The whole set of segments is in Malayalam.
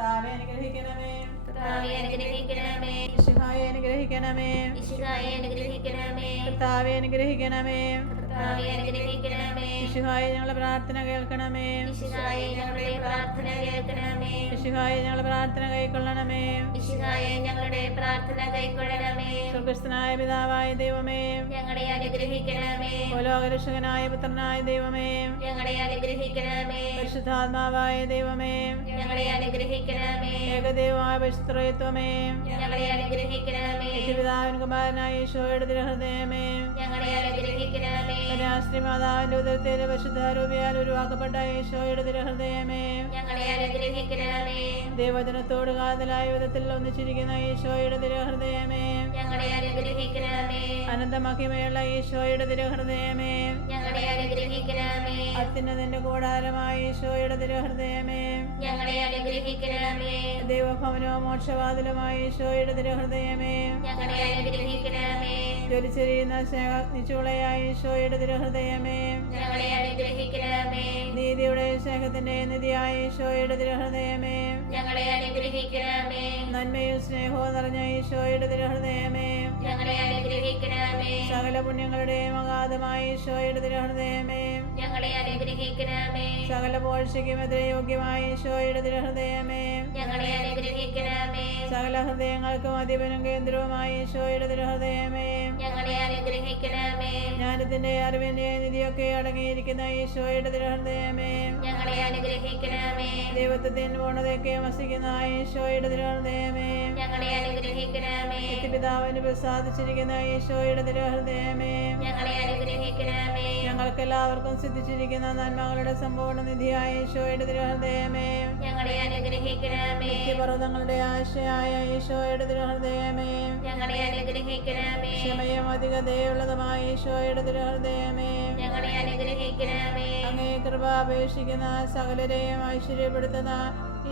കർത്താവേ അനുഗ്രഹിക്കണമേ. കർത്താവേ അനുഗ്രഹിക്കണമേ. മിശിഹായെ അനുഗ്രഹിക്കണമേ. മിശിഹായെ അനുഗ്രഹിക്കണമേ. കർത്താവേ അനുഗ്രഹിക്കണമേ. കർത്താവേ അനുഗ്രഹിക്കണമേ. മിശിഹായെ ഞങ്ങളുടെ പ്രാർത്ഥന കേൾക്കണമേ. മിശിഹായെ ഞങ്ങളുടെ പ്രാർത്ഥന കേൾക്കണമേ. മിശിഹായെ ഞങ്ങളുടെ പ്രാർത്ഥന കൈക്കൊള്ളണമേ. മിശിഹായെ ഞങ്ങളുടെ പ്രാർത്ഥന കൈക്കൊള്ളണമേ. സ്വർഗസ്ഥനായ പിതാവായ ദൈവമേ, ഞങ്ങളെ അനുഗ്രഹിക്കണമേ. ലോകരക്ഷകനായ പുത്രനായ ദൈവമേ, ഞങ്ങളെ അനുഗ്രഹിക്കണമേ. പരിശുദ്ധാത്മാവായ ദൈവമേ, ഞങ്ങളെ അനുഗ്രഹിക്കണമേ. ഏകദൈവമായ പരിശുദ്ധത്വമേ, ഞങ്ങളെ അനുഗ്രഹിക്കണമേ. പിതാവിൻ കുമാരനായ ഈശോയുടെ തിരുഹൃദയമേ, ഞങ്ങളെ അനുഗ്രഹിക്കണമേ. രാഷ്ട്രീയ മാതാവിന്റെ ഉദരത്തിലെ പരിശുദ്ധാരൂപിയാൽ ഉരുവാക്കപ്പെട്ട ഈശോയുടെ തിരുഹൃദയമേ, ഞങ്ങളെ അനുഗ്രഹിക്കണമേ. ദൈവജനത്തോട് കാതലായ വിധത്തിൽ ഒന്നിച്ചിരിക്കുന്ന ഈശോയുടെ തിരുഹൃദയമേ, ഞങ്ങളെ അനുഗ്രഹിക്കണമേ. അനന്തമഹിമയുള്ള ഈശോയുടെ തിരുഹൃദയമേ, ഞങ്ങളെ അനുഗ്രഹിക്കണമേ. അത്യുന്നതന്റെ കൂടാരമായ ഈശോയുടെ തിരുഹൃദയമേ, ഞങ്ങളെ അനുഗ്രഹിക്കണമേ. ദൈവഭവനവും മോക്ഷവാതിലുമായ ഈശോയുടെ തിരുഹൃദയമേ, ഞങ്ങളെ അനുഗ്രഹിക്കണമേ. ജ്വലിച്ചെരിയുന്ന സ്നേഹനിച്ചുളയായ ഈശോയുടെ തിരുഹൃദയമേ, ഞങ്ങളെ അനുഗ്രഹിക്കണമേ. നീതിയുടെ സ്നേഹത്തിന്റെ നിധിയായ ഈശോയുടെ തിരുഹൃദയമേ, ഞങ്ങളെ അനുഗ്രഹിക്കണമേ. നന്മയും സ്നേഹവും നിറഞ്ഞ ഈശോയുടെ തിരുഹൃദയമേ, ഞങ്ങളെ അനുഗ്രഹിക്കണമേ. സകല പുണ്യങ്ങളുടെയും അഗാധമായ ഈശോയുടെ തിരുഹൃദയമേ, ഞങ്ങളെ അനുഗ്രഹിക്കണമേ. സകല പോഴ്ചയ്ക്കുമെതിരെ യോഗ്യമായ ഈശോയുടെ തിരുഹൃദയമേ, ഞങ്ങളെ അനുഗ്രഹിക്കണമേ. സകല ഹൃദയങ്ങൾക്കും അധിപനും കേന്ദ്രവുമായ ഈശോയുടെ തിരുഹൃദയമേ, ഞങ്ങളെ അനുഗ്രഹിക്കണമേ. ജ്ഞാനത്തിന്റെ അറിവിന്റെ നിധിയൊക്കെ അടങ്ങിയിരിക്കുന്ന ഈശോയുടെ തിരുഹൃദയമേ, ഞങ്ങളെ അനുഗ്രഹിക്കണമേ. ദൈവത്വത്തിന്റെ പൂർണ്ണതയൊക്കെ വസിക്കുന്ന ഈശോയുടെ തിരുഹൃദയമേ, ഞങ്ങളെ അനുഗ്രഹിക്കണമേ. പിതാവിന് പ്രസാദിച്ചിരിക്കുന്ന ഈശോയുടെ തിരുഹൃദയമേ, ഞങ്ങളെ അനുഗ്രഹിക്കണമേ. ഞങ്ങൾക്കെല്ലാവർക്കും സിദ്ധിച്ചിരിക്കുന്ന നന്മകളുടെ സമ്പൂർണ്ണ നിധിയായ ഈശോയുടെ തിരുഹൃദയമേ, ഞങ്ങളെ അനുഗ്രഹിക്കണമേ. പർവ്വതങ്ങളുടെ ആശയായ ഈശോയുടെ തിരുഹൃദയമേ, ഞങ്ങളെ അനുഗ്രഹിക്കണമേ. ക്ഷമയും അധിക ദയുള്ളതുമായ ഈശോയുടെ തിരുഹൃദയമേ, ഞങ്ങളെ അനുഗ്രഹിക്കണമേ. അങ്ങേ കൃപ അപേക്ഷിക്കുന്ന സകലരെയും ഐശ്വര്യപ്പെടുത്തുന്ന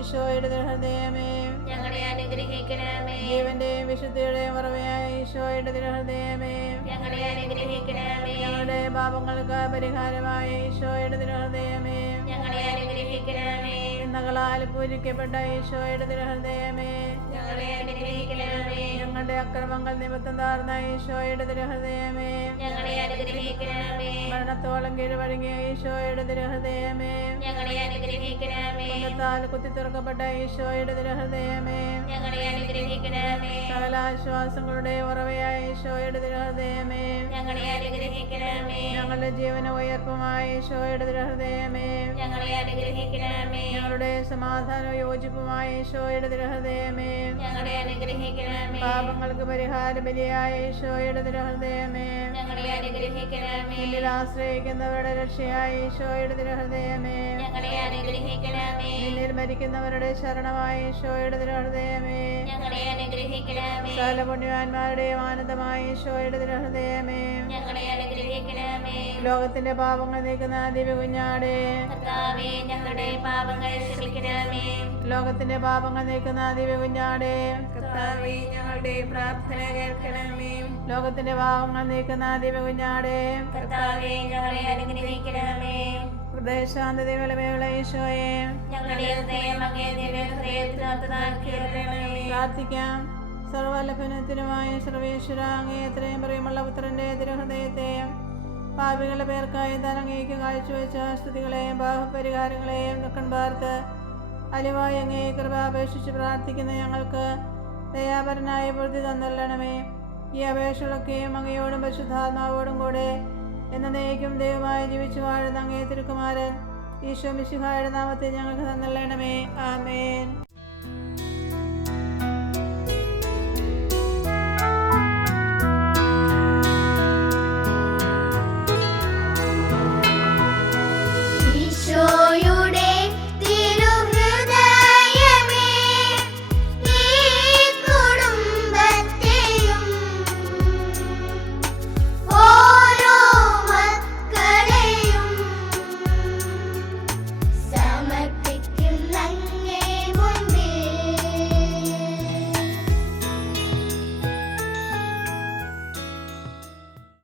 ഈശോയുടെ തിരുഹൃദയമേ, ഞങ്ങളെ അനുഗ്രഹിക്കണമേ. ജീവന്റെയും വിശുദ്ധിയുടെയും ഉറവയായ ഈശോയുടെ തിരുഹൃദയമേ, ഞങ്ങളെ അനുഗ്രഹിക്കണമേ. ഞങ്ങളുടെ പാപങ്ങൾക്ക് പരിഹാരമായ ഈശോയുടെ തിരുഹൃദയമേ, ഞങ്ങളെ അനുഗ്രഹിക്കണമേ. ചിന്തകളാൽ പൂജിക്കപ്പെട്ട ഈശോയുടെ തിരുഹൃദയമേ, ഞങ്ങളെ അനുഗ്രഹിക്കണമേ. ഞങ്ങളുടെ അക്രമങ്ങൾ നിമിത്തം താർന്ന ഈശോയുടെ തിരുഹൃദയമേ, ഞങ്ങളെ അനുഗ്രഹിക്കണമേ. മരണത്തോളം കീഴ്വഴങ്ങിയ ഈശോയുടെ തിരുഹൃദയമേ, ഞങ്ങളെ അനുഗ്രഹിക്കണമേ. ാൽ കുത്തി തുറക്കപ്പെട്ട ഈശോയുടെ തിരുഹൃദയമേ, ഞങ്ങളെ അനുഗ്രഹിക്കണമേ. സകല ആശ്വാസങ്ങളുടെ ഉറവയായ ഈശോയുടെ തിരുഹൃദയമേ, ഞങ്ങളെ അനുഗ്രഹിക്കണമേ. ഞങ്ങളുടെ ജീവന ഉയർപ്പുമായ ഈശോയുടെ തിരുഹൃദയമേ, ഞങ്ങളെ അനുഗ്രഹിക്കണമേ. ഞങ്ങളുടെ സമാധാനവും യോജിപ്പുമായ ഈശോയുടെ തിരുഹൃദയമേ, ഞങ്ങളെ അനുഗ്രഹിക്കണമേ. പാപങ്ങൾക്ക് പരിഹാര ബലിയായ ഈശോയുടെ തിരുഹൃദയമേ, ഞങ്ങളെ അനുഗ്രഹിക്കണമേ. നിന്നിൽ ആശ്രയിക്കുന്നവരുടെ രക്ഷയായ ഈശോയുടെ തിരുഹൃദയമേ, ഞങ്ങളെ അനുഗ്രഹിക്കണമേ. നിന്നിൽ മരിക്കുന്നവരുടെ ശരണമായ ഈശോയുടെ തിരുഹൃദയമേ, ഞങ്ങളെ അനുഗ്രഹിക്കണമേ. സകല പുണ്യവാന്മാരുടെയും ആനന്ദമായ ഈശോയുടെ തിരുഹൃദയമേ, ഞങ്ങളെ അനുഗ്രഹിക്കണമേ. ലോകത്തിന്റെ പാപങ്ങൾ നീക്കുന്ന ദിവ്യ കുഞ്ഞാടേ, കർത്താവേ ഞങ്ങളുടെ പാപങ്ങൾ ക്ഷമിക്കണമേ. ലോകത്തിന്റെ പാപങ്ങൾ നീക്കുന്ന ദിവ്യ കുഞ്ഞാടേ, കർത്താവേ ഞങ്ങളുടെ പ്രാർത്ഥന കേൾക്കണമേ. ലോകത്തിന്റെ പാപങ്ങൾ നീക്കുന്ന ദിവ്യ കുഞ്ഞാടേ, കർത്താവേ ഞങ്ങളെ അനുഗ്രഹിക്കണമേ. ഹൃദയശാന്തതയുള്ള ഈശോയെ ഞങ്ങളുടെ ഹൃദയം അങ്ങേ ദിവ്യഹൃദയത്തിനകത്താക്കണമേ. പ്രാർത്ഥിക്കാം. സർവ്വലഭനത്തിനുമായ സർവേശ്വര, അങ്ങേ എത്രയും പ്രിയമുള്ള പുത്രന്റെ തിരുഹൃദയത്തെ പാപികളുടെ പേർക്കായി തലങ്ങേക്ക് കാഴ്ചവെച്ച സ്തുതികളെയും പാപപരിഹാരങ്ങളെയും ദുഃഖം പാർത്ത് അലിവായി അങ്ങേ കൃപ അപേക്ഷിച്ച് പ്രാർത്ഥിക്കുന്ന ഞങ്ങൾക്ക് ദയാപരനായ പൂർത്തി തന്നല്ലണമേ. ഈ അപേക്ഷകളൊക്കെയും അങ്ങയോടും പരിശുദ്ധാത്മാവോടും കൂടെ എന്നേക്കും ദൈവമായി ജീവിച്ചു വാഴുന്ന അങ്ങേ തിരുക്കുമാരൻ ഈശോ മിശിഹായുടെ നാമത്തിൽ ഞങ്ങൾക്ക് തന്നല്ലണമേ. ആമേൻ.